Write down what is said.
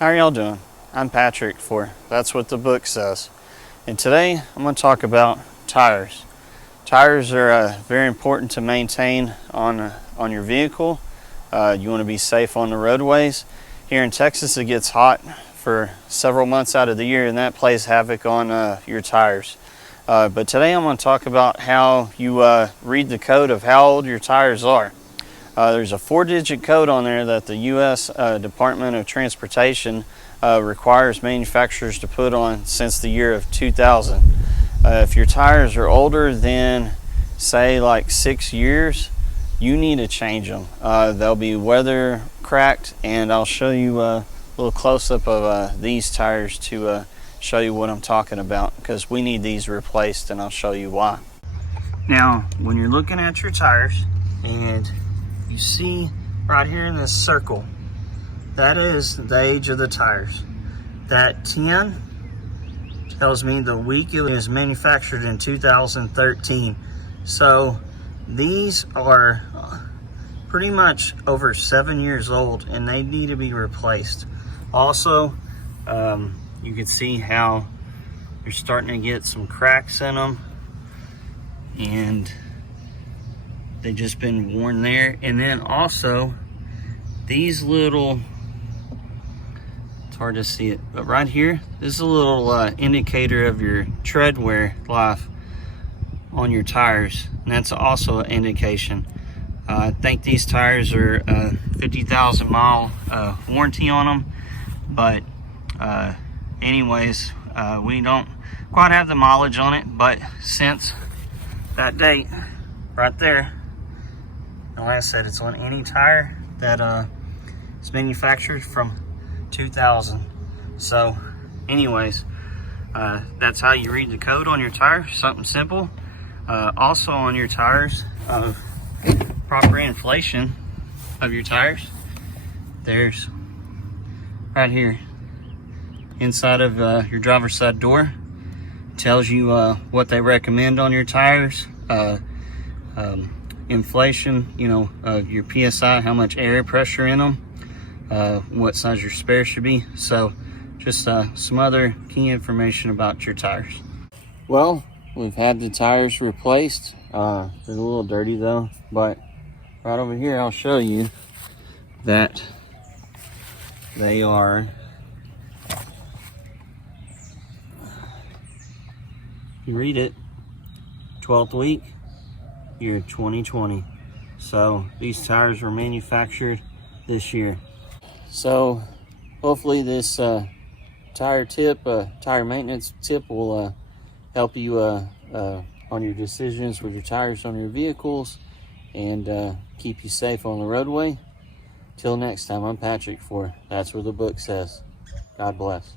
How are y'all doing? I'm Patrick for That's What the Book Says. And today I'm going to talk about tires. Tires are very important to maintain on your vehicle. You want to be safe on the roadways. Here in Texas it gets hot for several months out of the year, and that plays havoc on your tires. But today I'm going to talk about how you read the code of how old your tires are. There's a 4-digit code on there that the U.S. Department of Transportation requires manufacturers to put on since the year of 2000. If your tires are older than, say, like 6 years, you need to change them. They'll be weather cracked, and I'll show you a little close-up of these tires to show you what I'm talking about, because we need these replaced, and I'll show you why. Now, when you're looking at your tires and you see right here in this circle, that is the age of the tires. That 10 tells me the week it was manufactured in 2013. So these are pretty much over 7 years old, and they need to be replaced. Also, you can see how you're starting to get some cracks in them, and they've just been worn there. And then also these little, it's hard to see it, but right here, this is a little indicator of your tread wear life on your tires, and that's also an indication. I think these tires are 50,000 mile warranty on them, but anyways, we don't quite have the mileage on it, but since that date right there, and like I said, it's on any tire that is manufactured from 2000. So anyways, that's how you read the code on your tire. Something simple. Also on your tires, proper inflation of your tires, there's right here inside of your driver's side door, tells you what they recommend on your tires. Inflation, your PSI, how much air pressure in them, what size your spare should be. So just some other key information about your tires. Well, we've had the tires replaced. They're a little dirty though, but right over here I'll show you that they are, you read it, 12th week, year 2020. So these tires were manufactured this year. So hopefully this tire maintenance tip will help you on your decisions with your tires on your vehicles, and keep you safe on the roadway. Till next time, I'm Patrick for That's What the Book Says. God bless.